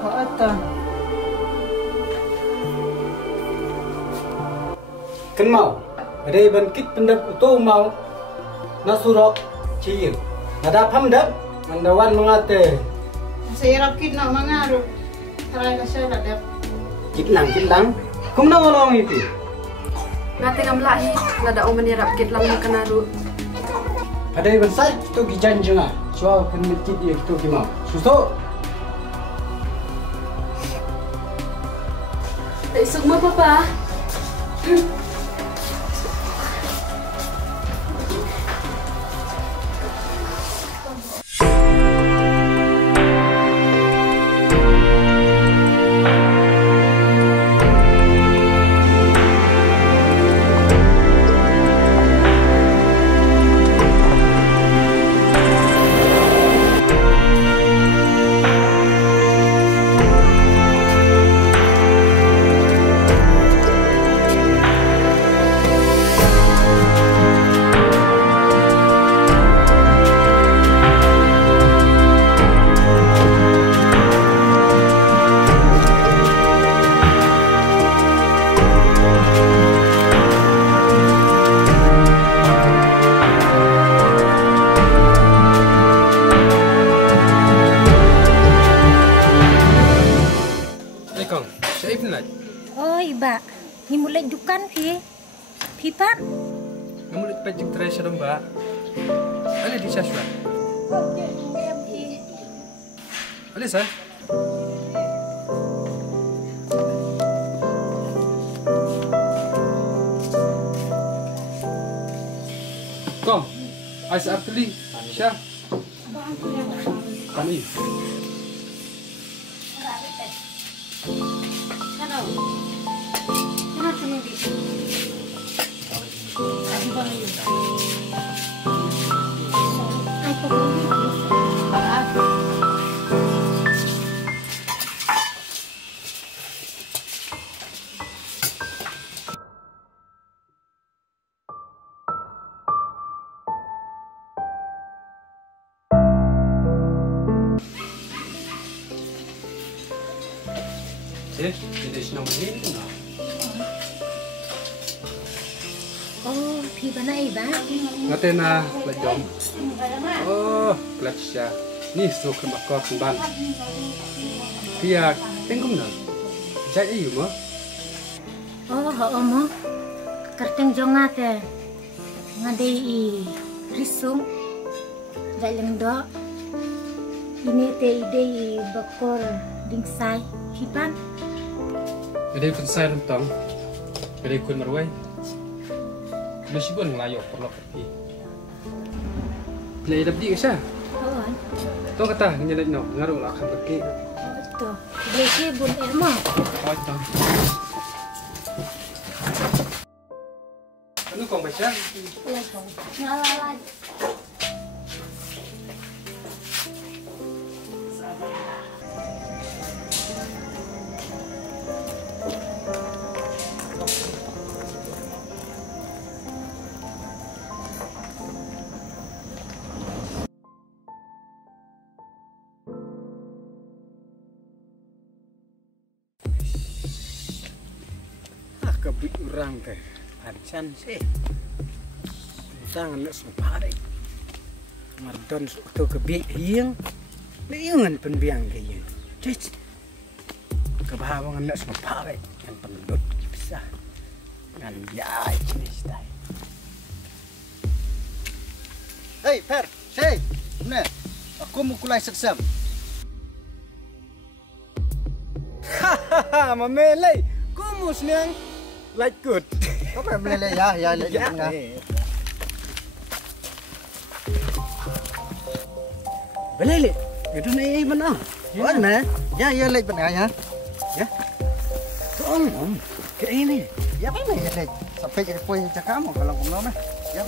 Kata. Kan mau, ada bangkit pendak utuh mau, nasurok cium, ada pamdap, mandawan mengate. Saya rakit nak mengaruh, terai kasih ada. Kitlang, kung nawalong itu. Ngate ngamlahi, nada omen ni rakit lang makanaru. Ada bensai itu gijanjunga, soal penmikit itu gimau. Susu. Isog mo papa. Oh, iba. Ni mulai dukan pi pak. Namun itu pejik terasa dong mbak. Ada di saswa. Oke, pi. Ada sah. Kom, ais arteli, Syah. Kami. Jadi senang ini na. Oh, pi bana iba. Ngate na lajom. Oh, kelasnya. Ni so kemak kau kumban. Pia tengkum na. Jadi you mo. Oh, mo. Karteng jongate. Ngadei i risung. Dalam do. Ini te ide bakor dingsai hipan. Jadi kun saya rentang. Jadi kun marwai. Masih pun melayok perlu pergi. Play dapat dia Oh. Tuh kata nyelet no ngaruh lah akan pergi. Betul. Beli bun emma. Oh itu. Anu kong baca? Iya, kong. Ngalah. Kebik orang ke Hansan sih sang nak supare mardon tu kebik hiang liungan penbiang ke hiang cik kebahawangan nak supare yang penduduk bisa ngan jai jenis tai. Hei Per, say, benar, aku mau kulai seksam. Hahaha, mamelai, kumus niang. Like good. Có phải lên lên ya lên lên nha. Belele. Itu nih mana? Mana? Ya lên bên này hả? Ya. Tolong. Kayak ini. Ya mana ya lên. Sampai jadi poin cakap mau kalau ngomong mah. Ya.